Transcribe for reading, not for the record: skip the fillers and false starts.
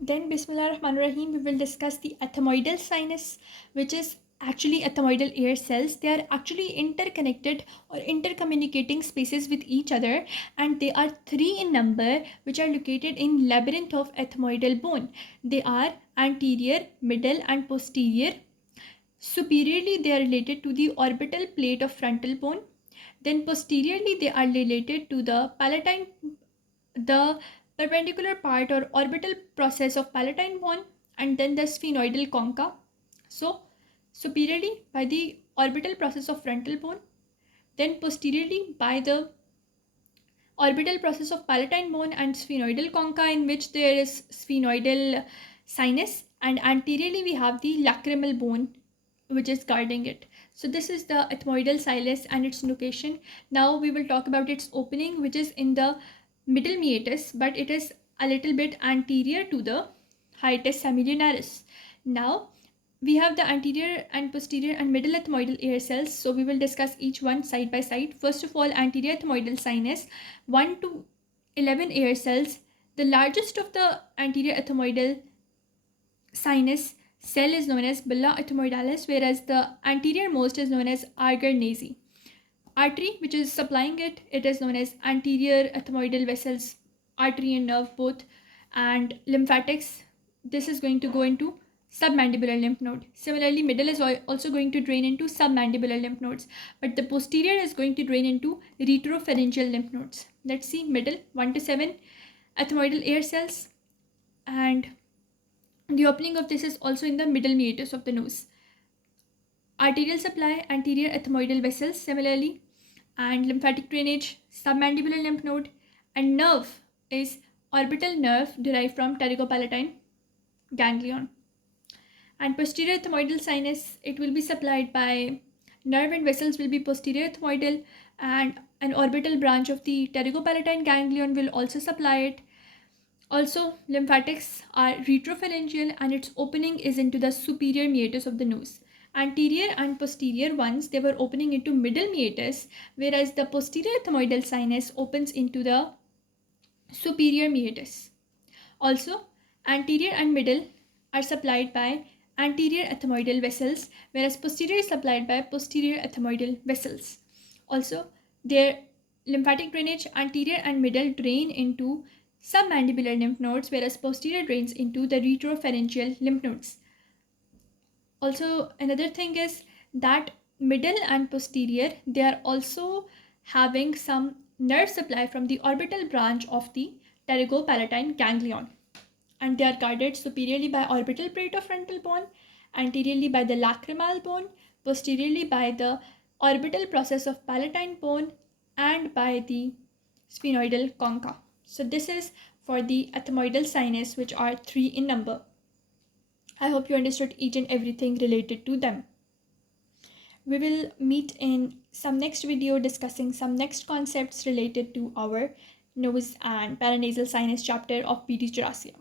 Then Bismillahirrahmanirrahim, we will discuss the ethmoidal sinus, which is actually ethmoidal air cells. They are actually interconnected or intercommunicating spaces with each other, and they are three in number, which are located in labyrinth of ethmoidal bone. They are anterior, middle and posterior. Superiorly, they are related to the orbital plate of frontal bone. Then posteriorly, they are related to the perpendicular part or orbital process of palatine bone, and then the sphenoidal concha. So superiorly by the orbital process of frontal bone, then posteriorly by the orbital process of palatine bone and sphenoidal concha, in which there is sphenoidal sinus, and anteriorly we have the lacrimal bone which is guarding it. So this is the ethmoidal sinus and its location. Now we will talk about its opening, which is in the middle meatus, but it is a little bit anterior to the hiatus semilunaris. Now we have the anterior and posterior and middle ethmoidal air cells, so we will discuss each one side by side. First of all, anterior ethmoidal sinus, 1 to 11 air cells. The largest of the anterior ethmoidal sinus cell is known as bulla ethmoidalis, whereas the anterior most is known as agar nasi. Artery which is supplying it, it is known as anterior ethmoidal vessels, artery and nerve both. And lymphatics, this is going to go into submandibular lymph node. Similarly, middle is also going to drain into submandibular lymph nodes, but the posterior is going to drain into retropharyngeal lymph nodes. Let's see middle, 1 to 7 ethmoidal air cells, and the opening of this is also in the middle meatus of the nose. Arterial supply, anterior ethmoidal vessels similarly, and lymphatic drainage, submandibular lymph node, and nerve is orbital nerve derived from pterygopalatine ganglion. And posterior ethmoidal sinus, it will be supplied by nerve and vessels will be posterior ethmoidal, and an orbital branch of the pterygopalatine ganglion will also supply it. Also, lymphatics are retropharyngeal, and its opening is into the superior meatus of the nose. Anterior and posterior ones, they were opening into middle meatus, whereas the posterior ethmoidal sinus opens into the superior meatus. Also, anterior and middle are supplied by anterior ethmoidal vessels, whereas posterior is supplied by posterior ethmoidal vessels. Also, their lymphatic drainage, anterior and middle drain into submandibular lymph nodes, whereas posterior drains into the retropharyngeal lymph nodes. Also, another thing is that middle and posterior, they are also having some nerve supply from the orbital branch of the pterygopalatine ganglion, and they are guarded superiorly by orbital plate of frontal bone, anteriorly by the lacrimal bone, posteriorly by the orbital process of palatine bone, and by the sphenoidal concha. So this is for the ethmoidal sinus, which are 3 in number. I hope you understood each and everything related to them. We will meet in some next video discussing some next concepts related to our nose and paranasal sinus chapter of PD Jurassica.